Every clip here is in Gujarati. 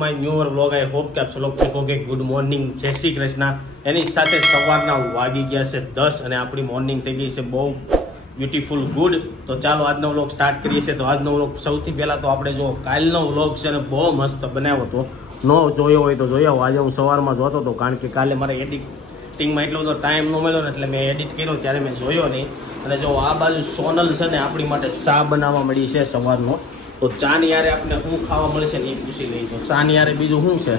My new vlog I hope કે આપ સૌ લોકો કે ગુડ મોર્નિંગ જય શ્રી કૃષ્ણ. એની સાથે સવારના વાગી ગયા છે દસ અને આપણી મોર્નિંગ થઈ ગઈ છે બહુ બ્યુટીફુલ ગુડ તો ચાલો આજનો વ્લોગ સ્ટાર્ટ કરીએ છીએ. તો આજનો વ્લોગ સૌથી પહેલાં તો આપણે જો કાલનો વ્લોગ છે ને બહુ મસ્ત બનાવ્યો હતો. ન જોયો હોય તો જોયો આજે હું સવારમાં જોતો હતો કારણ કે કાલે મારે એડિટિંગમાં એટલો બધો ટાઈમ ન મળ્યો ને એટલે મેં એડિટ કર્યો, ત્યારે મેં જોયો નહીં. અને જો આ બાજુ સોનલ છે ને આપણી માટે શા બનાવવા મળી છે સવારનો. તો ચાની યારે આપણે શું ખાવા મળશે ને એ પૂછી લઈશું તો ચાની યારે બીજું શું છે?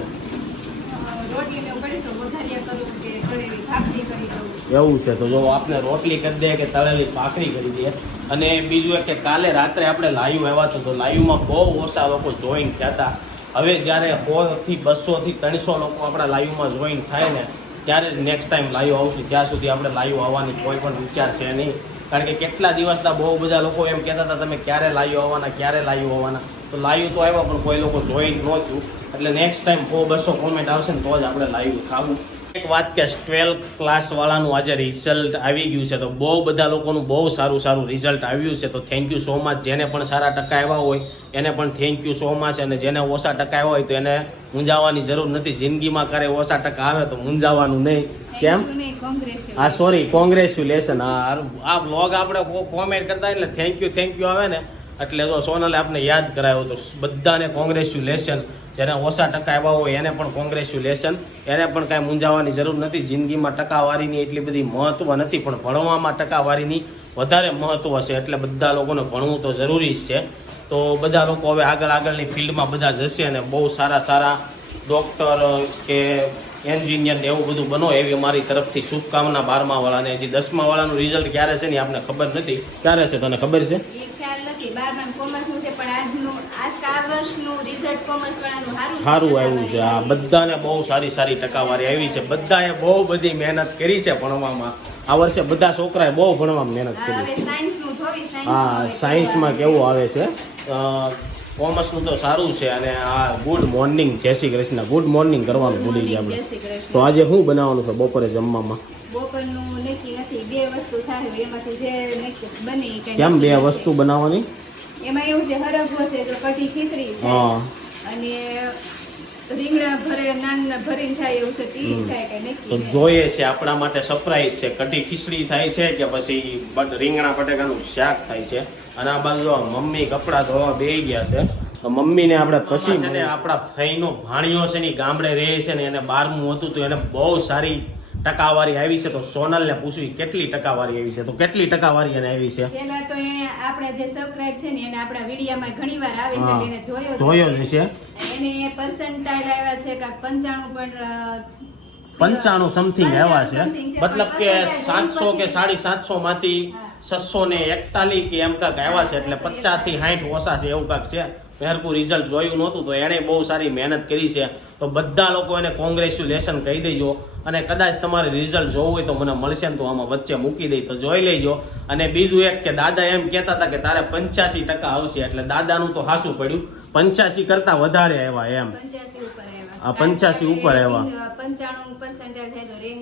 ને એવું છે. તો જો આપણે રોટલી કરી દે કે તળેલી ભાખરી કરી દે. અને બીજું એક કે કાલે રાત્રે આપણે લાઈવ આવ્યા તો લાઈવમાં બહુ ઓછા લોકો જોઈન થયા હતા. હવે જ્યારે સોથી બસોથી ત્રણસો લોકો આપણા લાઈવમાં જોઈન થાય ને, ત્યારે જ નેક્સ્ટ ટાઈમ લાઈવ આવશું. ત્યાં સુધી આપણે લાઈવ આવવાની કોઈ પણ વિચાર છે નહીં. કારણ કે કેટલા દિવસના બહુ બધા લોકો એમ કહેતા હતા, તમે ક્યારે લાઈવ આવવાના, ક્યારે લાઈવ આવવાના? તો લાઈવ તો આવ્યા, પણ કોઈ લોકો જોઈ ન થયું એટલે નેક્સ્ટ ટાઈમ બહુ બસો કોમેન્ટ આવશે ને તો જ આપણે લાઈવ ખાવું. એક વાત કે ટ્વેલ્થ ક્લાસ વાળાનું આજે રિઝલ્ટ આવી ગયું છે. તો બહુ બધા લોકોનું બહુ સારું સારું રિઝલ્ટ આવ્યું છે. તો થેન્ક યુ સો મચ જેને પણ સારા ટકા આવ્યા હોય એને પણ થેન્ક યુ સો મચ અને જેને ઓછા ટકા આવ્યા હોય તો એને મૂંઝાવાની જરૂર નથી. જિંદગીમાં ક્યારે ઓછા ટકા આવે તો મૂંઝાવાનું નહીં. કેમ. હા સોરી કોંગ્રેચ્યુલેશન હા આ બ્લોગ આપણે કોમેન્ટ કરતા એટલે થેન્ક યુ થેન્ક યુ આવે ને. એટલે તો સોનલે આપણે યાદ કરાવ્યો તો બધાને કોંગ્રેચ્યુલેશન જેને ઓછા ટકા આવ્યા હોય એને પણ કોંગ્રેચ્યુલેશન એને પણ કાંઈ મૂંઝાવાની જરૂર નથી. જિંદગીમાં ટકાવારીની એટલી બધી મહત્વ નથી, પણ ભણવામાં ટકાવારીની વધારે મહત્વ છે. એટલે બધા લોકોને ભણવું તો જરૂરી છે. તો બધા લોકો હવે આગળ આગળની ફિલ્ડમાં બધા જશે અને બહુ સારા સારા ડૉક્ટર કે એન્જિનિયર ને એવું બધું બનો એવી અમારી તરફથી શુભકામના બારમા વાળાને હજી દસમા વાળાનું રિઝલ્ટ ક્યારે છે ને આપને ખબર નથી. ક્યારે છે તને ખબર છે? સારું આવ્યું છે. આ બધાને બહુ સારી સારી ટકાવારી આવી છે. બધાએ બહુ બધી મહેનત કરી છે ભણવામાં. આ વર્ષે બધા છોકરાએ બહુ ભણવામાં મહેનત કરી. સાયન્સ હા સાયન્સમાં કેવું આવે છે? કોમર્સનું તો સારું છે અને આ ગુડ મોર્નિંગ જય શ્રી કૃષ્ણ. ગુડ મોર્નિંગ કરવાનું ભૂલી ગયા આપણે. તો આજે શું બનાવવાનું છે બપોરે જમવામાં? બપોરનું નક્કી નથી બે વસ્તુ થાય એમાંથી જે બને કેમ બે વસ્તુ બનાવવાની? એમાં એવું છે હરભો છે તો કઢી ખીચડી છે અને રીંગણા ભરે નાના ભરીને થાય એવું છે તી થાય કે નક્કી તો. જોઈએ છે આપણા માટે સરપ્રાઈઝ છે કઢી ખીચડી થાય છે કે પછી રીંગણા બટેકાનું શાક થાય છે? અને આ બાજુ મમ્મી કપડાં ધોવા બે ગયા છે તો મમ્મીને આપણે પછી છે ને આપણા ફઈનો ભાણિયો છે ને ગામડે રહે છે ને એને બારમું હતું તો એને બહુ સારી ટકાવારી આવી છે. તો સોનલને પૂછ્યું કેટલી ટકાવારી આવી છે? તો કેટલી ટકાવારી એને આવી છે? પેલા તો એને આપણે જે સબસ્ક્રાઇબ છે ને એને આપણા વિડિયામાં ઘણીવાર આવે છે. એટલે એને જોયો જોયો. છે એને પર્સન્ટાઇલ આવ્યા છે કાક પંચાણું પણ પંચાણું સમથિંગ એવા છે. મતલબ કે સાતસો કે સાડી સાતસો માંથી છસો ને એકતાલીસ કે એમ કાંક આવ્યા છે એટલે પચાસથી સાઠ ઓછા છે એવું કાંક છે. મેરકું રિઝલ્ટ જોયું નહોતું તો એણે બહુ સારી મહેનત કરી છે. તો બધા લોકો એને કોંગ્રેચ્યુલેશન કહી દેજો અને કદાચ તમારે રિઝલ્ટ જોવું હોય તો મને મળશે ને તો આમાં વચ્ચે મૂકી દઈ તો જોઈ લેજો. અને બીજું એક કે દાદા એમ કહેતા હતા કે તારે પંચ્યાસી ટકા આવશે એટલે દાદાનું તો હાસું પડ્યું. પંચ્યાસી કરતા વધારે આવ્યા એમ. આ 85 ઉપર આવ્યા. પંચાણું પર્સન્ટાઇલ થાય તો રેંગ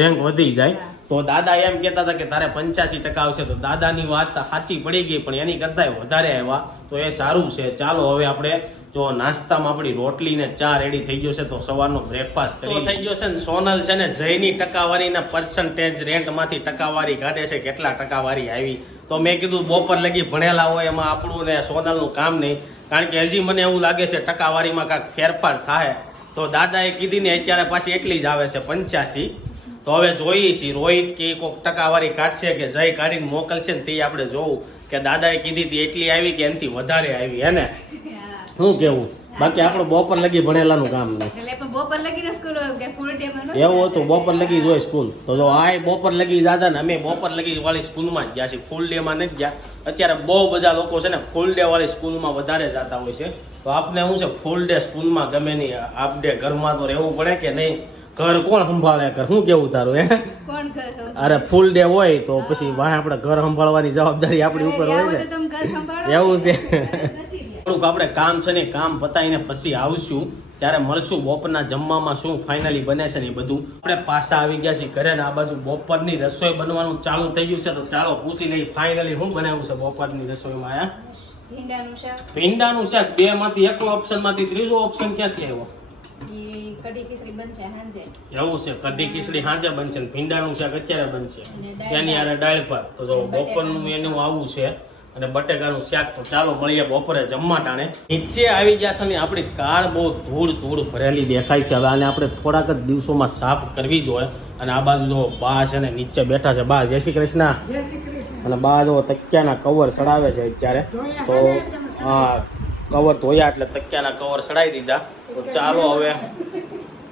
રેન્ક વધી જાય. તો દાદા એમ કહેતા હતા કે તારે પંચ્યાસી ટકા આવશે તો દાદાની વાત સાચી પડી ગઈ પણ એની કરતાંય વધારે આવ્યા. તો એ સારું છે. ચાલો હવે આપણે જો નાસ્તામાં આપણી રોટલી ને ચા રેડી થઈ ગયો છે તો સવારનો બ્રેકફાસ્ટ તો થઈ ગયો છે ને સોનલ છે ને જયની ટકાવારીના પર્સન્ટેજ રેન્ટમાંથી ટકાવારી કાઢે છે કેટલા ટકાવારી આવી. તો મેં કીધું બપોર લગી ભણેલા હોય એમાં આપણું ને સોનલનું કામ નહીં. કારણ કે હજી મને એવું લાગે છે ટકાવારીમાં કાંઈક ફેરફાર થાય. તો દાદાએ કીધી ને અત્યારે પાછી એટલી જ આવે છે પંચ્યાસી. તો હવે જોઈએ છીએ રોહિત કે કોઈક ટકાવારી કાઢશે કે જય કાઢીને મોકલશે ને તે આપણે જોવું. કે દાદાએ કીધી હતી એટલી આવી કે એનાથી વધારે આવી હે ને? શું કેવું? બાકી આપણું બપોર લગી ભણેલાનું કામ નહીં. એવું હતું બપોર લગી હોય સ્કૂલ તો જો આ બપોર લગી દાદા ને અમે બપોર લગી વાળી સ્કૂલમાં જ ગયા છીએ. ફૂલ ડે માં નથી ગયા. અત્યારે બહુ બધા લોકો છે ને ફૂલ ડે વાળી સ્કૂલમાં વધારે જતા હોય છે. તો આપને શું છે ફૂલ ડે સ્કૂલમાં ગમે નહીં આપ ડે ઘરમાં તો રહેવું પડે કે નહીં? ઘર કોણ સંભાળે? કર શું કેવું તારું હે? અરે ફૂલ ડે હોય તો પછી વાહ આપણે ઘર સંભાળવાની જવાબદારી આપણી ઉપર હોય ને. ઘર એવું છે. થોડુંક આપણે કામ છે ને કામ પતાવીને પછી આવશું. ત્યારે મળશું બપોરના જમવામાં શું ફાઇનલી બને છે ને એ બધું. આપણે પાછા આવી ગયા છીએ ઘરે ને આ બાજુ બપોરની રસોઈ બનવાનું ચાલુ થઈ ગયું છે તો ચાલો પૂછી લઈ ફાઇનલી શું બનાવ્યું છે બપોરની રસોઈમાં આ ભીંડાનું શાક. ભીંડાનું શાક. બે માંથી એક ઓપ્શનમાંથી ત્રીજો ઓપ્શન ક્યાંથી આવ્યો? કઢી ખીચડી બનશે એવું છે કઢી ખીચડી સાંજે બનશે ભીંડાનું શાક અત્યારે બનશે. એની હારે દાળ ભાત. તો જો બપોરનું એનું આવું છે. અને બટેકાનું શાક તો ચાલો મળીએ બપોરે જમવા ટાણે. નીચે આવી ગયા છે ને આપણી કાર બહુ ધૂળ ધૂળ ભરેલી દેખાય છે. હવે આને આપણે થોડાક જ દિવસોમાં સાફ કરવી જોઈએ અને આ બાજુ જો બા છે ને નીચે બેઠા છે. બા જય શ્રી કૃષ્ણ. અને બા જો તકિયાના કવર ચડાવે છે અત્યારે. તો હા કવર ધોયા એટલે તકિયાના કવર ચડાવી દીધા. તો ચાલો હવે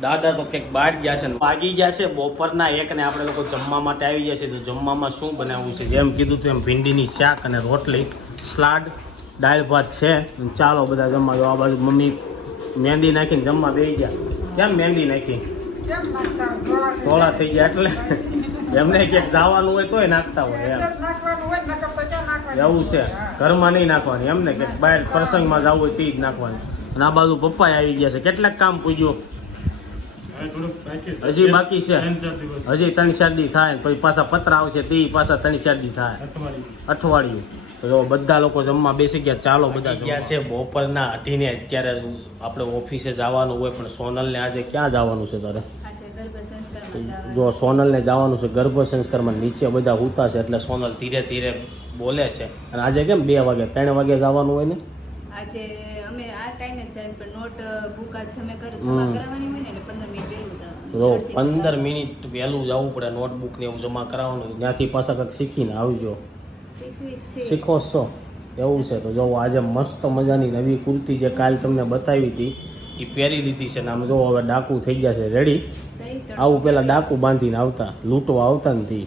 દાદા તો કંઈક બહાર ગયા છે ને વાગી ગયા છે. બપોરના એક ને આપણે લોકો જમવા માટે આવી ગયા છે તો જમવામાં શું બનાવવું છે? જેમ કીધું તેમ ભીંડીની શાક અને રોટલી. સલાડ દાળ ભાત છે. ચાલો બધા જમવા આ બાજુ મમ્મી મહેંદી નાખીને જમવા બે ગયા. કેમ મહેંદી નાખી? થોડા થઈ ગયા એટલે. એમને ક્યાંક જવાનું હોય તોય નાખતા હોય એમ. એવું છે. ઘરમાં નહીં નાખવાની. એમને કે બહાર પ્રસંગમાં જવું હોય તે જ નાખવાની. અને આ બાજુ પપ્પા આવી ગયા છે. કેટલાક કામ પૂજ્યું હજી બાકી છે. હજી ત્રણ ચાર દી થાય પછી પાછા પત્ર આવશે તે પાછા ત્રણ ચાર દી થાય. અઠવાડિયું. તો જો બધા લોકો જમવા બેસી ગયા ચાલો બધા ગયા છે બપોરના અઢીને અત્યારે આપણે ઓફિસે જવાનું હોય પણ સોનલને આજે ક્યાં જવાનું છે તારે. જો સોનલને જવાનું છે ગર્ભ સંસ્કારમાં નીચે બધા ઉતા છે એટલે સોનલ ધીરે ધીરે બોલે છે. અને આજે કેમ બે વાગે ત્રણ વાગે જવાનું હોય ને? આજે અમે આ ટાઈમે જ જાય પણ નોટ બુક આજ જમે કર જમા. કરાવવાની હોય ને એટલે પંદર મિનિટ પહેલું જવાનું. તો દોઢથી પંદર મિનિટ પહેલું જવું પડે નોટબુક ને એવું જમા કરાવવાનું ત્યાંથી પાછા કંઈક શીખીને આવજો. જ શીખો છો? એવું છે. તો જો આજે મસ્ત મજાની નવી કુર્તી જે કાલ તમને બતાવી હતી એ પહેરી લીધી છે ને આમ જો હવે ડાકુ થઈ ગયા છે રેડી આવું પેલા ડાકુ બાંધીને આવતા લૂંટવા આવતા નથી?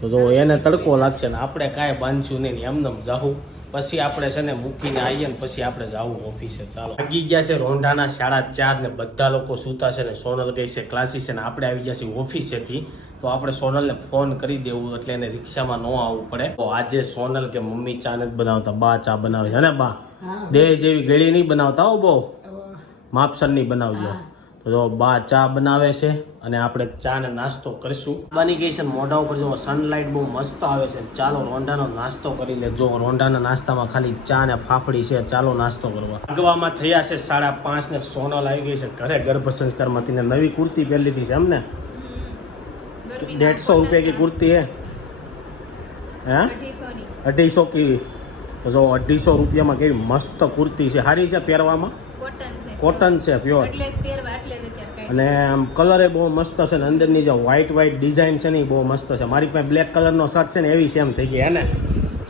તો જો એને તડકો લાગશે ને આપણે કાંઈ બાંધશું નહીં એમને જાવું પછી આપણે છે ને મૂકીને આવીએ ને પછી આપણે જાવું ઓફિસે. ચાલો. આગી ગયા છે રોંઢાના સાડા ચાર ને બધા લોકો સૂતા છે ને સોનલ ગઈ છે ક્લાસીસ છે ને આપણે આવી ગયા છીએ ઓફિસેથી. તો આપણે સોનલને ફોન કરી દેવું એટલે એને રિક્ષામાં ન આવવું પડે. તો આજે સોનલ કે મમ્મી ચા નથી બનાવતા બા ચા બનાવે છે ને બા? દેહ જેવી ગળી નહીં બનાવતા હો બહુ. માપસરની બનાવજો. તો જો બા ચા બનાવે છે અને આપણે ચા ને નાસ્તો કરીશું બની ગઈ છે મોઢા ઉપર જો સનલાઇટ બહુ મસ્ત આવે છે ચાલો રોંઢાનો નાસ્તો કરી લે જો રોંઢાના નાસ્તામાં ખાલી ચા ને ફાફડી છે ચાલો નાસ્તો કરવા આગવામાં થયા છે સાડા પાંચ ને સોનલ આવી ગઈ છે ઘરે ગર્ભ સંસ્કારમાંથી ને નવી કુર્તી પહેરી લીધી છે એમને હમ. ગરમીના डेढ़ રૂપિયા की कुर्ती है હે અઢીસોની. અઢીસો की તો જો અઢીસો રૂપિયામાં કેવી મસ્ત કુર્તી છે સારી છે પહેરવામાં કોટન છે. પ્યોર. અને આમ કલર એ બહુ મસ્ત છે ને અંદરની જે વ્હાઇટ વ્હાઇટ ડિઝાઇન છે ને એ બહુ મસ્ત છે. મારી પાસે બ્લેક કલરનો શર્ટ છે ને એવી સેમ થઈ ગઈ હે ને?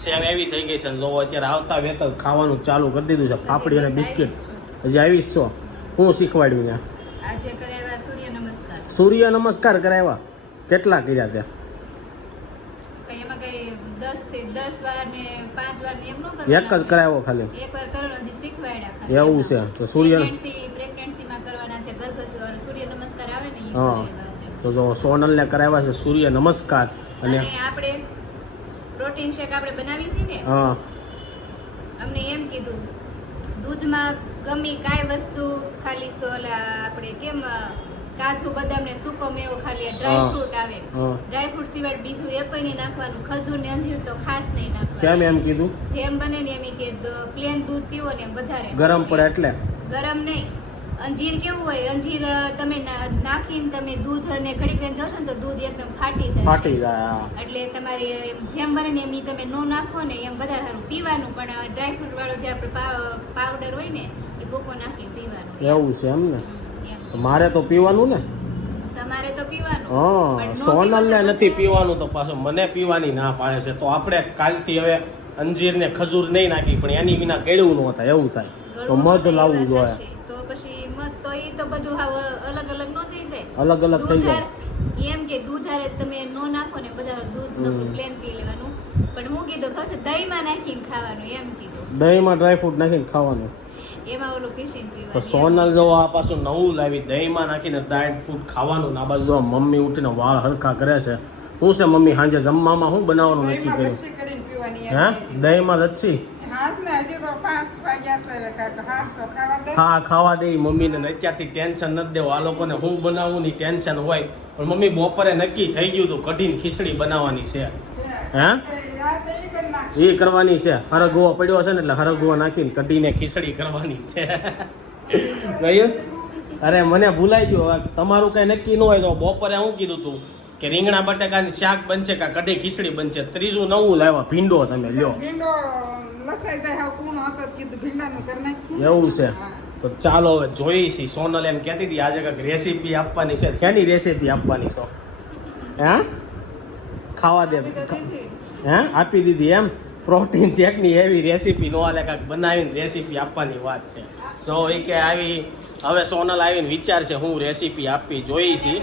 સેમ એવી થઈ ગઈ છે. ને જો અત્યારે આવતા વેત ખાવાનું ચાલુ કરી દીધું છે. ફાફડી અને બિસ્કિટ. હજી આવીશ છો? હું શીખવાડ્યું ત્યાં? સૂર્ય નમસ્કાર કરાવ્યા. કેટલા કર્યા ત્યાં? દસ વાર ને પાંચ વાર ને એમ ન એક જ કરાવ્યો ખાલી એક વાર કરો હજી શીખવાડ્યા ખાલી. એવું છે તો સૂર્ય Pregnancy- pregnancy માં કરવાના છે ગર્ભ સૂર્ય નમસ્કાર આવે ને હા. કરાવ્યા છે. તો જો સોનલને કરાવ્યા છે સૂર્ય નમસ્કાર અને આપણે પ્રોટીન શેક આપણે બનાવી છે ને હા અમને એમ કીધું દૂધમાં ગમી કાંઈ વસ્તુ ખાલી સોલા આપણે કેમ કાજુ બદામ ને સૂકો મેવો ખાલી ડ્રાય ફ્રૂટ આવે. ડ્રાય ફ્રૂટ સિવાય બીજું એ કોઈ નહીં નાખવાનું. ખજૂર ને અંજીર તો ખાસ નહીં કેમ નાખવાનું એમ કીધું? જેમ બને ને એમ કે પ્લેન દૂધ પીવો ને એમ વધારે. ગરમ પડે એટલે? ગરમ નહીં. અંજીર કેવું હોય? અંજીર તમે નાખીને તમે દૂધ અને ઘડીક વાર જોશો ને તો દૂધ એકદમ ફાટી જાય ફાટી જાય એટલે તમારે જેમ બને ને એમ તમે નો નાખો ને એમ વધારે સારું પીવાનું. પણ ડ્રાય ફ્રૂટ વાળો જે આપણે પાવ- પાવડર હોય ને એ ભૂકો નાખીને પીવાનું એવું છે એમ ને? મારે તો પીવાનું ને. તમારે તો પીવાનું. હા સોનલ નો નથી પીવાનું તો પાછું મને પીવાની ના પાડે છે. તો આપણે કાલથી હવે અંજીર ને ખજૂર નહીં નાખી પણ એની વિના ગળ્યું ન થાય એવું થાય. તો મધ લાવવું જોઈએ. તો પછી મધ તો એ તો બધું હાવ અલગ અલગ નો થઈ જાય. અલગ અલગ થઈ જાય. એમ કે દૂધ હારે તમે નો નાખો ને બધા દૂધ. પ્લેન પી લેવાનું. પણ હું કીધું ખસે દહીંમાં નાખીને ખાવાનું એમ કીધું. દહીંમાં ડ્રાયફ્રૂટ નાખીને ખાવાનું. એમાં ઓલું પીસીને તો પીવાનું સોનલ જો આ પાછું નવું લાવી દહીંમાં નાખીને ડાયટ ફ્રૂટ ખાવાનું ને આ બાજુ મમ્મી ઉઠીને વાળ હરખા કરે છે. શું છે મમ્મી સાંજે જમવામાં શું બનાવવાનું નક્કી કર્યું? હે? દહીંમાં લચ્છી હાથ ને હજી તો પાંચ વાગ્યા છે હવે કાંઈક હાથ તો ખાવા દે. હા ખાવા દે મમ્મીને ને અત્યારથી ટેન્શન નથી દેવું. આ લોકોને હું બનાવું ની ટેન્શન હોય. પણ મમ્મી બપોરે નક્કી થઈ ગયું હતું કઢીને ખીચડી બનાવવાની છે. હે. એ કરવાની છે. હરગવો પડ્યો છે ને એટલે હરગવો નાખીને કઢીને ખીચડી કરવાની છે. ગયું અરે મને ભૂલાઈ ગયું. તમારું કઈ નક્કી ન હોય તો બપોરે હું કીધું તું કે રીંગણા બટાકાની શાક બનશે કે કઢી ખીચડી બનશે? ત્રીજું નવું લાવ્યા. ભીંડો તમે લ્યો. એવું છે. તો ચાલો હવે જોઈ છી. સોનલ એમ કહેતી હતી આજે કંઈક રેસીપી આપવાની છે. ક્યાંની રેસીપી આપવાની છો? હે? ખાવા દે. હે? આપી દીધી એમ. પ્રોટીન ચેકની એવી રેસીપી નો આલે કાંઈક બનાવીને રેસીપી આપવાની વાત છે. તો એ કે આવી, હવે સોનલ આવીને વિચાર છે હું રેસીપી આપી જોઈ છીએ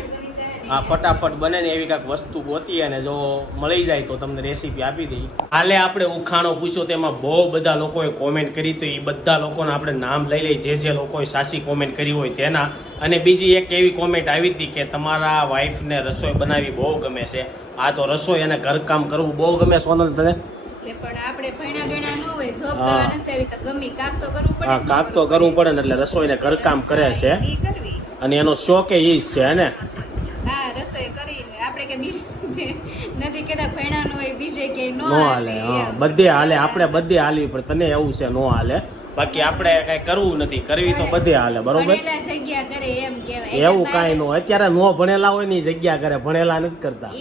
આ ફટાફટ બને ને એવી કાંઈક વસ્તુ ગોતી અને જો મળી જાય તો તમને રેસીપી આપી દઈ હાલે આપણે ઉખાણો પૂછ્યો તેમાં બહુ બધા લોકોએ કોમેન્ટ કરી તો એ બધા લોકોને આપણે નામ લઈ લઈ જે જે લોકોએ સાચી કોમેન્ટ કરી હોય તેના. અને બીજી એક એવી કોમેન્ટ આવી હતી કે તમારા વાઈફને રસોઈ બનાવવી બહુ ગમે છે. આ તો રસોઈ અને ઘરકામ કરવું બહુ ગમે સોનલ તને? આવી તો ગમી. કાક તો કરવું પડે હા ને કાક તો કરવું પડે. ને એટલે રસોઈને ઘરકામ કરે છે. અને એનો શોખ એ જ છે ને? રસોઈ કરીને આપણે કે બીજે નથી કેતા ભણ્યા હોય બીજે કે નો હાલે બધે હાલે આપણે બધે હાલી પણ તને એવું છે નો હાલે. બાકી આપણે કઈ કરવું નથી. કરવી તો બધે હાલે બરોબર? એવું કઈ નો અત્યારે નો ભણેલા હોય ને જગ્યા કરે ભણેલા નથી કરતા.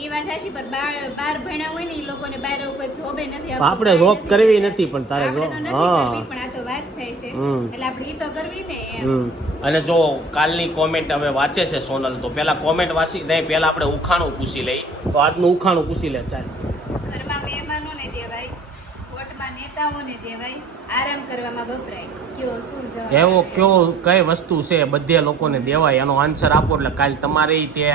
ને જોબે આપણે જોબ કરવી નથી પણ તારે જો આપણે તો હા ને. અને જો કાલની કોમેન્ટ હવે વાંચે છે સોનલ તો પેલા કોમેન્ટ વાંચી નહીં પેલા આપણે ઉખાણું પૂછી લઈ તો આજનું ઉખાણું પૂછી લે ચાલ. ઘરમાં મહેમાનોને દેવાય. કોર્ટમાં નેતાઓને દેવાય આરામ કરવામાં વપરાય. કયો શું જવાબ એવો કયો કઈ વસ્તુ છે બધે લોકોને દેવાય? એનો આન્સર આપો એટલે કાલ તમારે તે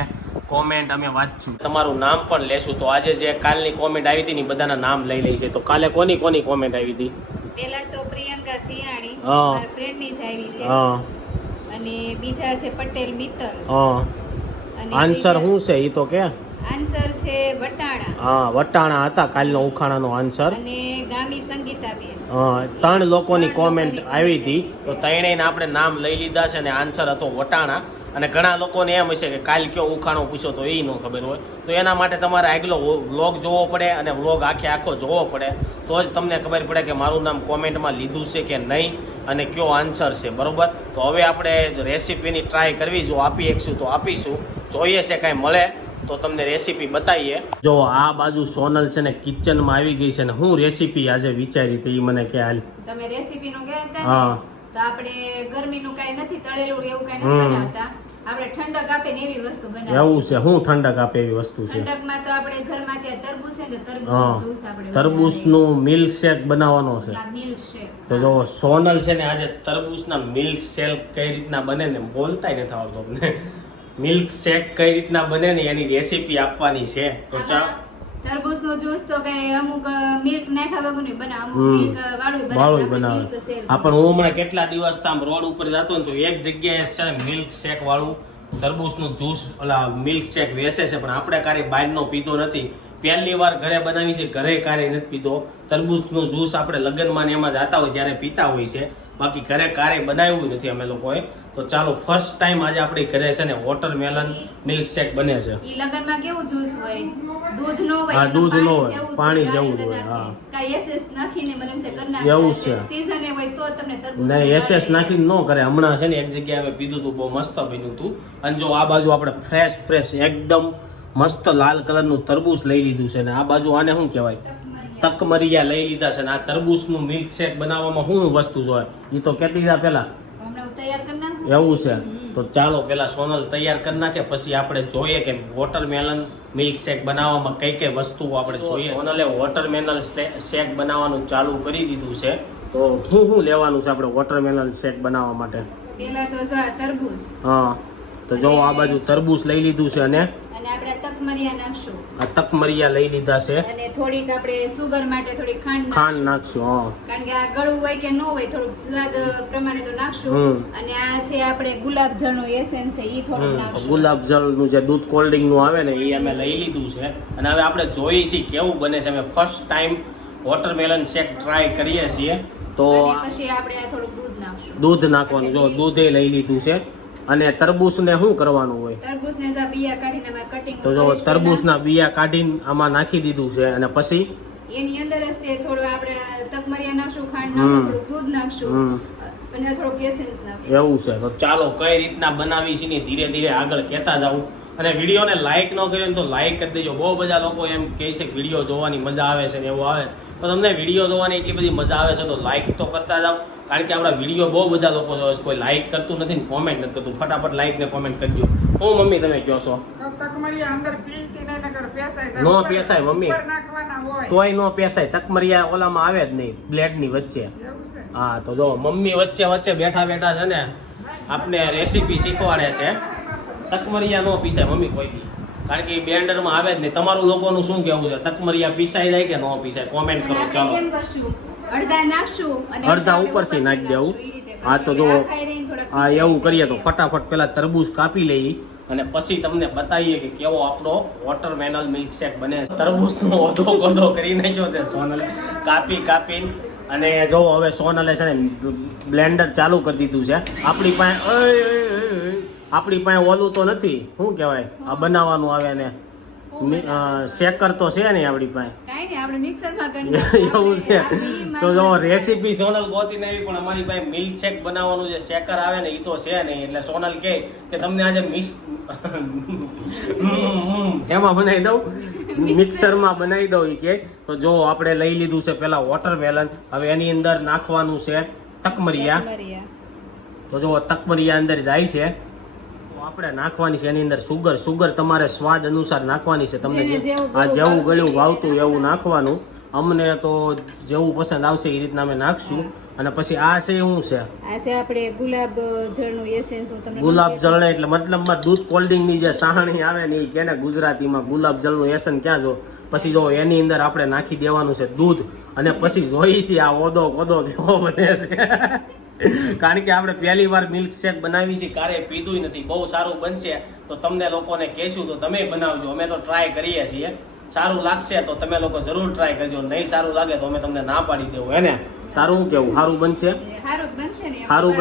કોમેન્ટ અમે વાંચશું. તમારું નામ પણ લેશું. તો આજે જે કાલની કોમેન્ટ આવી હતી ને બધાના નામ લઈ લઈ છે. તો કાલે કોની કોની કોમેન્ટ આવી હતી? પેલા તો પ્રિયંકા છિયાણી હા. મારા ફ્રેન્ડની જ આવી છે. અને બીજા છે પટેલ મિત્તલ. હા. આન્સર શું છે એ તો કે? આન્સર છે વટાણા. હા વટાણા હતા કાલનો ઉખાણાનો આન્સર અને ગામી સંગીતાબેન. હા ત્રણ લોકોની કોમેન્ટ આવી હતી. તો ત્રણેયને આપણે નામ લઈ લીધા છે અને આન્સર હતો વટાણા. અને ઘણા લોકોને એમ હશે કે કાલ કયો ઉખાણો પૂછો તો એ ન ખબર હોય. તો એના માટે તમારે આગલો વ્લોગ જોવો પડે અને વ્લોગ આખે આખો જોવો પડે. તો જ તમને ખબર પડે કે મારું નામ કોમેન્ટમાં લીધું છે કે નહીં અને કયો આન્સર છે બરાબર? તો હવે આપણે રેસીપીની ટ્રાય કરવી. જો આપી શકશું તો આપીશું. જોઈએ છે કાંઈ મળે. તો તમને રેસીપી બતાવીએ. જો આ બાજુ સોનલ છે ને કિચનમાં આવી ગઈ છે ને હું રેસીપી આજે વિચારી હતી એ મને કે હાલ. તમે રેસીપી નું કહેતા હા. તો આપણે ગરમીનું કાંઈ નથી તળેલું એવું કાંઈ. નથી બનાવતા. આપણે ઠંડક આપે ને એવી વસ્તુ બનાવીએ. એવું છે હું ઠંડક આપે એવી વસ્તુ છે. ઠંડકમાં તો આપણે ઘરમાં ત્યાં તરબૂચ છે ને તરબૂચ જ્યુસ આપણે તરબૂચનું મિલ્ક શેક બનાવવાનો છે. મિલ્ક શેક તો જો સોનલ છે ને આજે તરબૂચના મિલ્ક શેક કઈ રીતના બને ને બોલતાય નથી આવતો અમને. મિલ્ક શેક કઈ રીતના બને ને એની રેસીપી આપવાની છે? તો ચા તરબૂચનો જ્યુસ તો કઈ અમુક મિલ્ક નાખ્યા વગર નહીં બને અમુક મિલ્ક વાળું બનાવે. બનાવે મિલ્ક પણ હું હમણાં કેટલા દિવસ આમ રોડ ઉપર જતો ને તો એક જગ્યાએ છે મિલ્ક શેક વાળું તરબૂચનું જ્યુસ ઓલા મિલ્ક શેક વેસે છે પણ આપણે કાંઈ બહારનો પીધો નથી. પહેલી વાર ઘરે બનાવી છે ઘરે કારે નથી પીધો. તરબૂચનું જ્યુસ આપણે લગ્નમાં એમાં જતા હોય ત્યારે પીતા હોય છે. બાકી ઘરે કારે બનાવ્યું નથી અમે લોકોએ. તો ચાલો ફર્સ્ટ ટાઈમ આજે આપણે ઘરે છે ને વોટરમેલન મિલ્ક શેક બને છે ઈ લગનમાં કેવું જ્યુસ હોય દૂધ નો હોય હા, દૂધ નો હોય. પાણી જેવું હોય, હા. નાખે. એસએસ નાખીને મને એમ છે કરના. એવું છે. સીઝન હોય તો તમને તરબૂચ નહીં એસએસ. નાખીને ન કરે હમણાં છે ને એક જગ્યાએ અમે પીધું હતું બહુ મસ્ત બન્યું હતું અને જો આ બાજુ આપણે ફ્રેશ ફ્રેશ એકદમ મસ્ત લાલ કલરનું તરબૂચ લઈ લીધું છે ને આ બાજુ આને શું કહેવાય તકમરિયા. લઈ લીધા છે ને આ તરબૂચનું મિલ્ક શેક બનાવવામાં શું વસ્તુ જોઈએ એ તો કેતી હતા પેલા એવું છે તો ચાલો પેલા સોનલ તૈયાર કરી નાખે પછી આપણે જોઈએ કે વોટરમેલન મિલ્ક શેક બનાવવામાં કઈ કઈ વસ્તુઓ આપણે જોઈએ. સોનલે વોટરમેલન શેક બનાવવાનું ચાલુ કરી દીધું છે. તો શું શું લેવાનું છે આપણે વોટરમેલન શેક બનાવવા માટે? પેલા તો તરબૂચ. હા. તો જો આ બાજુ તરબૂચ લઈ લીધું છે અને તકમરિયા લઈ લીધા છે. અને થોડીક આપણે સુગર માટે થોડી ખાંડ ખાંડ નાખશું. નાખશું હા. કારણ કે આ ગળું હોય કે ન હોય થોડુંક સ્વાદ પ્રમાણે તો નાખશું. અને આ છે આપણે ગુલાબ જળનું એસેન્સ છે ઈ થોડુંક નાખશું. ગુલાબ જળનું જે દૂધ કોલ્ડ ડ્રિંકનું આવે ને એ અમે લઈ લીધું છે. અને હવે આપણે જોઈએ છીએ કેવું બને છે. અમે first time watermelon shake try કરીએ છીએ. તો પછી આપણે આ દૂધ નાખશું. દૂધ નાખવાનું જો દૂધે લઈ લીધું છે. અને તરબૂચને શું કરવાનું હોય? તરબૂચને બિયા કાઢીને કટિંગ તો જો તરબૂચના બિયા કાઢીને આમાં નાખી દીધું છે અને પછી? એની અંદર જ તે થોડું આપણે તકમરિયા નાખશું ખાંડ નાખશું દૂધ નાખશું અને એવું છે. તો ચાલો કઈ રીતના બનાવી છે ને ધીરે ધીરે આગળ કહેતા જાઉં. અને વિડીયોને લાઈક ન કર્યો તો લાઈક કરી દેજો. બહુ બધા લોકો એમ કહે છે કે વીડિયો જોવાની મજા આવે છે ને એવું આવે. તો તમને વીડિયો જોવાની એટલી બધી મજા આવે છે તો લાઈક તો કરતા જાઓ. કારણ કે આપણા વીડિયો બહુ બધા લોકો જોવે છે. કોઈ લાઈક કરતું નથી ને કોમેન્ટ નથી કરતું. ફટાફટ લાઈક ને કોમેન્ટ કરજો હું મમ્મી તમે કહો છો? તકમરી અંદર પીટી ને પેસાય નો પેસાય, મમ્મી. ઉપર નાખવાના હોય. તોય નો પેસાય. તકમરિયા ઓલામાં આવે જ નહીં. બ્લેડની વચ્ચે. હા તો જો મમ્મી વચ્ચે વચ્ચે બેઠા બેઠા છે ને આપને રેસીપી શીખવાડે છે. તકમરિયા નો પીસાય મમ્મી કોઈ દી કારણ કે બ્લેન્ડરમાં આવે જ નહીં. તમારું લોકોનું શું કેવું છે? તકમરિયા પીસાઈ જાય કે ન પીસાય? કોમેન્ટ કરો ચાલો. કેમ કરશું? અડધા નાખશું અને અડધા ઉપરથી નાખી દેવું. હા, તો થોડાક હા એવું કરીએ તો ફટાફટ પેલા તરબૂચ કાપી લઈએ અને પછી તમને બતાવીએ કે કેવો આપણો વોટરમેનલ મિલ્કશેક બને છે. તરબૂચનો ઓધો ગોધો કરી નાખ્યો છે સોનલે. કાપી કાપીને અને જો હવે સોનલે છે ને બ્લેન્ડર ચાલુ કરી દીધું છે. આપણી પાસે. આપણી પાસે ઓલું તો નથી. શું કહેવાય? આ બનાવવાનું આવે ને. શેકર તો છે નહીં આપણી પાસે. આપણે મિક્સરમાં એવું છે. તો જો રેસીપી સોનલ ગોતી નહીં પણ અમારી પાસે મિલ્ક શેક બનાવવાનું જે શેકર આવે ને એ તો છે નહીં. એટલે સોનલ કહે કે તમને આજે મિક્સ એમાં બનાવી દઉં? મિક્સરમાં બનાવી દઉં એ કે. તો જો આપણે લઈ લીધું છે પેલા વોટરમેલન હવે એની અંદર નાખવાનું છે તકમરિયા. તો જો તકમરિયા અંદર જાય છે આપણે નાખવાની છે એની અંદર સુગર સુગર તમારે સ્વાદ અનુસાર નાખવાની છે. તમને આ જેવું ગળ્યું ભાવતું એવું નાખવાનું. અમને તો જેવું પસંદ આવશે એ રીતના અમે નાખશું. અને પછી આ છે શું છે? આ છે આપણે ગુલાબ જળનું એસેન્સ હું તમને ગુલાબ જળ એટલે મતલબમાં દૂધ કોલ્ડિંગની જે સાહણી આવે ને એ કે ને ગુજરાતીમાં ગુલાબ જળનું એસન ક્યાં જો? પછી જો એની અંદર આપણે નાખી દેવાનું છે દૂધ. અને પછી જોઈ છે આ ઓદો ઓદો કેવો બને છે. કારણ કે આપણે પહેલી વાર મિલ્ક શેક બનાવી છે ક્યારે પીધું નથી. બહુ સારું બનશે તો તમને લોકોને કહેશું તો તમે બનાવજો. અમે તો ટ્રાય કરીએ છીએ. સારું લાગશે તો તમે લોકો જરૂર ટ્રાય કરજો. નહીં સારું લાગે તો અમે તમને ના પાડી દેવું. હે ને? તારું શું કેવું? સારું બનશે? સારું બનશે. સારું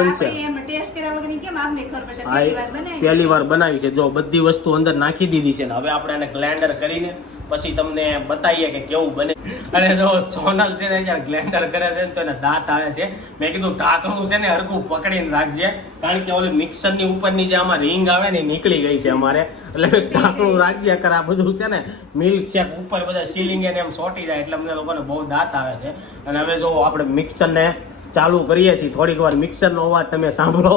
પહેલી વાર બનાવી. છે. જો બધી વસ્તુ અંદર નાખી દીધી છે ને હવે આપણે એને ગ્લેન્ડર કરીને પછી તમને બતાવીએ કે કેવું બને. અને જો સોનલ છે ને જ્યારે ગ્લેન્ડર કરે છે તો એને દાંત આવે છે. મેં કીધું ઢાંકણું છે ને હરખું પકડીને રાખજે. કારણ કે ઓલી મિક્સરની ઉપરની જે આમાં રિંગ આવે ને નીકળી ગઈ છે અમારે. એટલે ઢાંકણું રાખજે કર, આ બધું છે ને મિલ્ક શેક ઉપર બધા સીલિંગ એને એમ સોટી જાય એટલે અમને લોકોને બહુ દાંત આવે છે. અને હવે જો આપણે મિક્સરને ચાલુ કરીએ છીએ, થોડીક વાર મિક્સરનો અવાજ તમે સાંભળો.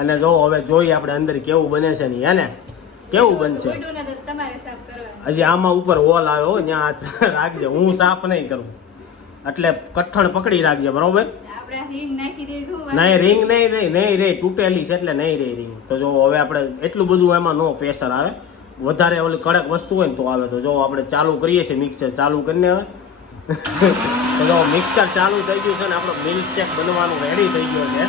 અને જો હવે જોઈએ આપણે અંદર કેવું બને છે ને હે ને. કેવું બનશે? હજી આમાં ઉપર હોલ આવ્યો ત્યાં રાખજે. હું સાફ નહીં કરું. એટલે કઠણ પકડી રાખજે બરોબર? નહીં રિંગ નહીં નહીં નહીં રે તૂટેલી છે એટલે નહીં રે રિંગ તો જો હવે આપણે એટલું બધું એમાં નો પ્રેશર આવે. વધારે ઓલી કડક વસ્તુ હોય ને તો આવે. તો જો આપણે ચાલુ કરીએ છીએ મિક્સર ચાલુ કરીને હવે. તો જો મિક્સર ચાલુ થઈ ગયું છે ને આપણો મિલ્ક શેક બનવાનું રેડી થઈ ગયો છે.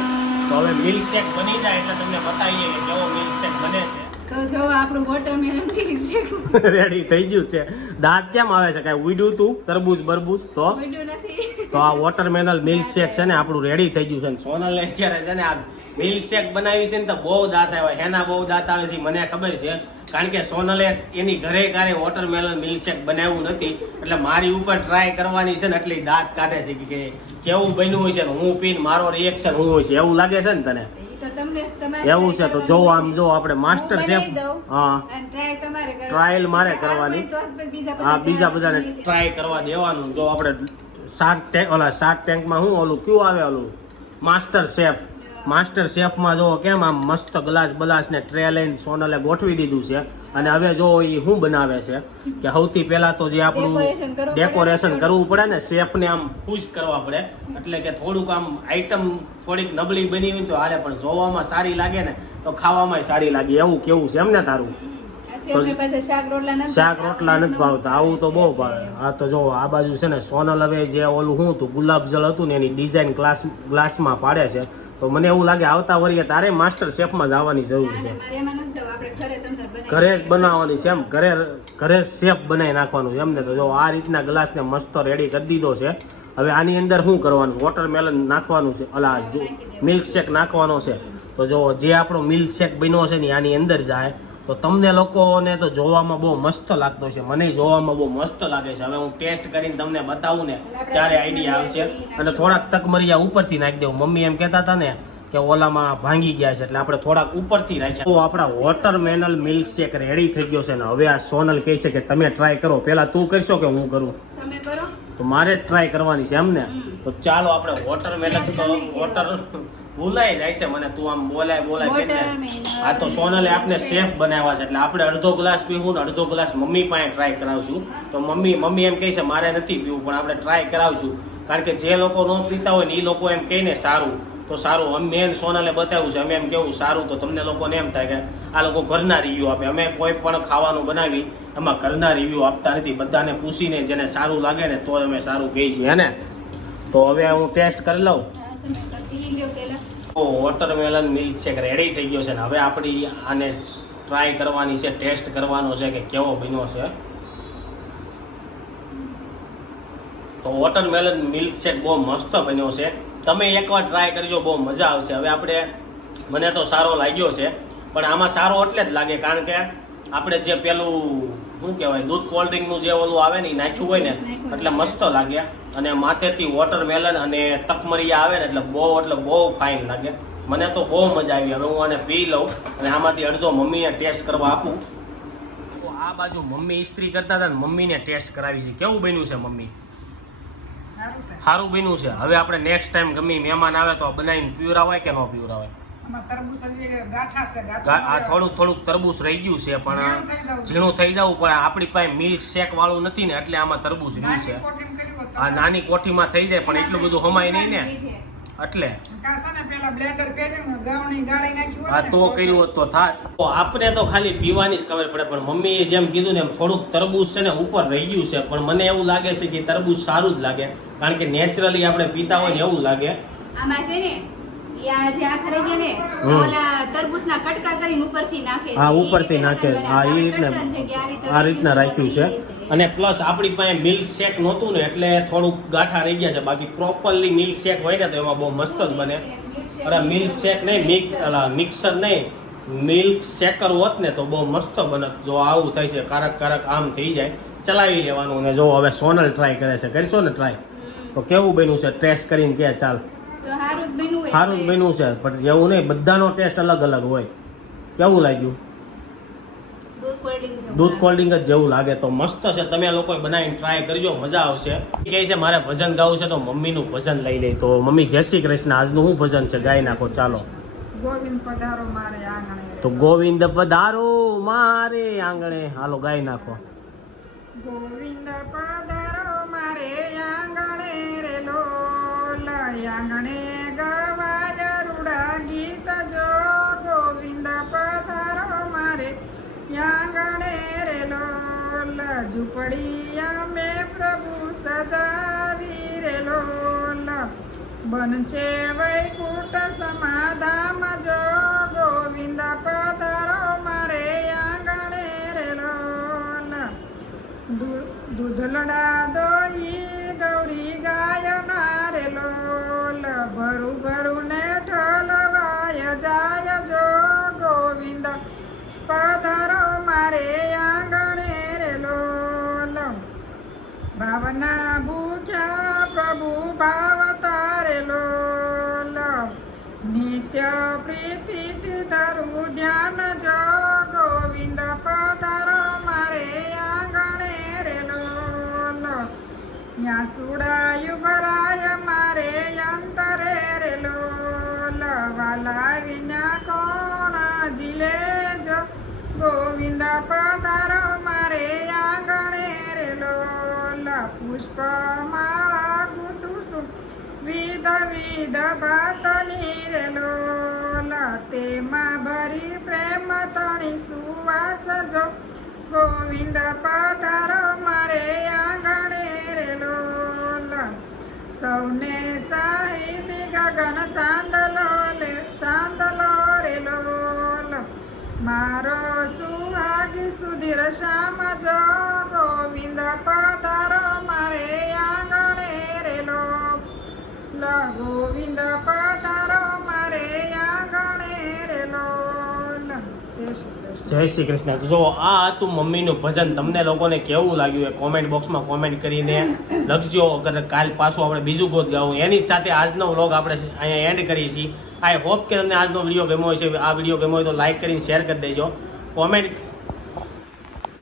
તો હવે મિલ્ક શેક બની જાય એટલે તમને બતાવીએ કે કેવો મિલ્ક શેક બને છે. તો જો આપણું વોટરમેલન રેડી થઈ ગયું છે. દાંત કેમ આવે છે? કાંઈ ઉડ્યું તું? તરબૂચ બરબૂચ? તો? તો આ વોટરમેલન મિલ્ક શેક છે ને આપણું રેડી થઈ ગયું છે. ને સોનલ અત્યારે છે ને આ મિલ્ક શેક બનાવી છે ને તો બહુ દાંત આવ્યા એના બહુ દાંત આવે છે મને ખબર છે. કારણ કે સોનલે એની ઘરે કારે વોટરમેલન મિલ્ક શેક બનાવ્યું નથી. એટલે મારી ઉપર ટ્રાય કરવાની છે ને એટલે દાંત કાઢે છે. કે કેવું બન્યું હોય છે હું પીને મારો રિએક્શન હું હોય છે. એવું લાગે છે ને તને? એવું છે તો જો આમ જો આપણે માસ્ટર શેફ હા. ટ્રાયલ. મારે કરવાની. હા બીજા બધાને ટ્રાય કરવા દેવાનું. જો આપણે શાર્ક ટેન્ક ઓલા શાર્ક ટેન્કમાં શું ઓલું કયું આવે ઓલું? Master chef. માસ્ટર શેફમાં જો કેમ આમ મસ્ત ગ્લાસ બલાસ ને ટ્રે લઈને સોનલે ગોઠવી દીધું છે. અને હવે જો એ શું બનાવે છે? કે સૌથી પહેલા તો જે આપણું. ડેકોરેશન કરવું પડે ને શેફને આમ ખુશ કરવા પડે. એટલે કે થોડુંક આમ આઈટમ થોડીક નબળી બની હોય તો હાલે પણ જોવામાં સારી લાગે ને તો ખાવામાં સારી લાગે. એવું કેવું છે એમ ને તારું? શાક રોટલા નથી ભાવતા. રોટલા નથી ભાવતા. આવું તો બહુ ભાવે. હા તો જો આ બાજુ છે ને સોનલ હવે જે ઓલું શું હતું ગુલાબજળ હતું ને એની ડિઝાઇન ગ્લાસ ગ્લાસમાં પાડે છે. તો મને એવું લાગે આવતા વરીએ તારે માસ્ટર શેફમાં જવાની જરૂર છે. ઘરે જ બનાવવાની છે એમ. ઘરે ઘરે શેફ બનાવી નાખવાનું છે એમ ને. તો જો આ રીતના ગ્લાસને મસ્ત રેડી કરી દીધો છે. હવે આની અંદર શું કરવાનું? વોટરમેલન નાખવાનું છે. અલા મિલ્કશેક નાખવાનો છે. તો જો જે આપણો મિલ્ક શેક બન્યો છે ને આની અંદર જાય. તો તમને લોકોને તો જોવામાં બહુ મસ્ત લાગતો છે મને જોવામાં બહુ મસ્ત લાગે છે. હવે હું ટેસ્ટ કરીને તમને બતાવું ને ત્યારે આઈડિયા આવશે. અને થોડાક તકમરિયા ઉપરથી નાખી દેવું મમ્મી એમ કહેતા હતા ને કે ઓલામાં ભાંગી ગયા છે એટલે આપણે થોડાક ઉપરથી રાખ્યા. તો આપણા વોટરમેનલ મિલ્ક શેક રેડી થઈ ગયો છે ને હવે આ સોનલ કહે છે કે તમે ટ્રાય કરો. પહેલાં તું કરશો કે હું કરું? તો મારે જ ટ્રાય કરવાની છે એમ ને? તો ચાલો આપણે વોટરમેલન તો વોટર ભૂલાઈ જાય છે મને તું આમ બોલાય બોલાય કે આ તો સોનલે આપને સેફ બનાવ્યા છે એટલે આપણે અડધો ગ્લાસ પીવું ને અડધો ગ્લાસ મમ્મી પાસે ટ્રાય કરાવશું. તો મમ્મી મમ્મી એમ કહે છે મારે નથી પીવું પણ આપણે ટ્રાય કરાવશું. કારણ કે જે લોકો ન પીતા હોય ને એ લોકો એમ કહે ને સારું. તો સારું અમે મેન સોનલે બતાવ્યું છે અમે એમ કેવું સારું. તો તમને લોકોને એમ થાય કે આ લોકો ઘરના રિવ્યૂ આપે. અમે કોઈ પણ ખાવાનું બનાવી એમાં ઘરના રિવ્યૂ આપતા નથી. બધાને પૂછીને જેને સારું લાગે ને તો અમે સારું કહીશું હે ને? તો હવે હું ટેસ્ટ કરી લઉં હા, તમે પી લ્યો પહેલા વોટરમેલન મિલ્ક શેક રેડી થઈ ગયો છે ને હવે આપણી આને ટ્રાય કરવાની છે ટેસ્ટ કરવાનો છે કે કેવો બન્યો છે. તો વોટરમેલન મિલ્ક શેક બહુ મસ્ત બન્યો છે. તમે એકવાર ટ્રાય કરજો, બહુ મજા આવશે. હવે આપણે, મને તો સારો લાગ્યો છે. પણ આમાં સારો એટલે જ લાગે, કારણ કે આપણે જે પેલું શું કહેવાય દૂધ કોલ્ડ ડ્રિંકનું જે ઓલું આવે ને એ નાખ્યું હોય ને એટલે મસ્ત લાગે. અને માથેથી વોટરમેલન અને તકમરિયા આવે ને એટલે બહુ એટલે બહુ ફાઇન લાગે. મને તો બહુ મજા આવી. હવે હું આને પી લઉં અને આમાંથી અડધો મમ્મીને ટેસ્ટ કરવા આપું. તો આ બાજુ મમ્મી ઇસ્ત્રી કરતા હતા ને મમ્મીને ટેસ્ટ કરાવી છે. કેવું બન્યું છે મમ્મી? સારું બન્યું છે. હવે આપણે નેક્સ્ટ ટાઈમ ગમે મહેમાન આવે તો બનાવીને પીવરાવાય કે ન પીવરાવાય આ થોડુંક થોડુંક તરબૂચ રહી ગયું છે પણ ઝીણું થઈ જવું. પણ આપણી પાસે મિલ્ક શેક વાળું નથી ને એટલે આમાં તરબૂચ રહ્યું છે. આ નાની કોઠીમાં થઈ જાય પણ એટલું બધું હમાય નહીં ને. એટલે. કાં છે ને પેલા બ્લેન્ડર પહેર્યું ગાવણી ગાળી નાખી હોય આ તો કર્યું હોત તો થાત. આપણે તો ખાલી પીવાની જ ખબર પડે પણ મમ્મીએ જેમ કીધું ને એમ થોડુંક તરબૂચ છે ને ઉપર રહી ગયું છે પણ મને એવું લાગે છે કે તરબૂચ સારું જ લાગે કારણ કે નેચરલી આપણે પીતા હોય ને એવું લાગે. આમાં છે ને હા ઉપરથી નાખે હા એ રીતના આ રીતના રાખ્યું છે. અને પ્લસ આપણી પાસે મિલ્ક શેક નહોતું ને એટલે થોડુંક ગાંઠા રહી ગયા છે. બાકી પ્રોપરલી મિલ્ક શેક હોય ને તો એમાં બહુ મસ્ત જ બને. અરે મિલ્ક શેક નહીં મિક્સ અલા મિક્સર નહીં. મિલ્ક શેકર હોત ને તો બહુ મસ્ત બનત જો આવું થાય છે કારક કારક આમ થઈ જાય. ચલાવી લેવાનું. ને જો હવે સોનલ ટ્રાય કરે છે. કરશો ને ટ્રાય તો કેવું બન્યું છે? ટેસ્ટ કરીને કે ચાલ. સારું જ બન્યું છે પણ એવું નહીં બધાનો ટેસ્ટ અલગ અલગ હોય. કેવું લાગ્યું? દૂધ કોલ્ડ ડ્રિંક જેવું દૂધ લાગે. કોલ્ડ ડ્રિંક જ જેવું લાગે તો મસ્ત છે. તમે લોકો બનાવીને ટ્રાય કરજો મજા આવશે. કહે છે મારે ભજન ગાવું છે તો મમ્મીનું ભજન લઈ લે. તો મમ્મી જય શ્રી કૃષ્ણ આજનું શું ભજન છે? ગાઈ નાખો ચાલો. ગોવિંદ પધારો મારે આંગણે. તો ગોવિંદ પધારો મારે આંગણે. હાલો ગાઈ નાખો. ગોવિંદ પધારો મારે આંગણે. રે લોલ આંગણે ગવાય રૂડા ગીત જો ગોવિંદ પધારો મારે. આંગણે રે લોલ ઝૂંપડી અમે પ્રભુ સજાવી રે લોલ. બનશે વૈકુટ સમાધામ જો ગોવિંદ પધારો મારે. આંગણે રે લોલ. દૂધલડા દોઈ લોલ ભરું ભરું ને ઠલવાય જાય જો ગોવિંદ. પધારો મારે આંગણે રે લોલ. ભાવના ભૂખ્યા પ્રભુ ભાવ તારે લોલ. નિત્ય પ્રીતિ તારું ધ્યાન જો ગોવિંદ. પધારો મારે આંગણે રે લોલ. યા સુડાયું ભરાય વાલા વિના કોણા જીલે જો. ગોવિંદ પધારો, મારે આંગણે રે લોલ પુષ્પ માળા ગુતું સુખ વિધ વિધ ભાતની રે લોલ તેમાં ભરી પ્રેમ તણી સુવાસ જો. ગોવિંદ પધારો, મારે આંગણે રે લોલ. સૌને સાહિબી ગગન સાંદલો શ્યામ જો ગોવિંદ પધારો, મારે આંગણે રેલો. લ, ગોવિંદ પધારો, મારે આંગણે રેલો. જય શ્રી કૃષ્ણ. જો, આ હતું મમ્મીનું ભજન. તમને લોકોને કેવું લાગ્યું એ કોમેન્ટ બોક્સમાં કોમેન્ટ કરીને લખજો. અગર કાલ પાછું આપણે બીજું ગોત ગાવું. એની સાથે આજનો વ્લોગ આપણે અહીંયા એન્ડ કરીએ છીએ. આઈ હોપ કે તમને આજનો વીડિયો ગમ્યો હશે. આ વીડિયો ગમ્યો હોય તો લાઈક કરીને શેર કરી દેજો. કોમેન્ટ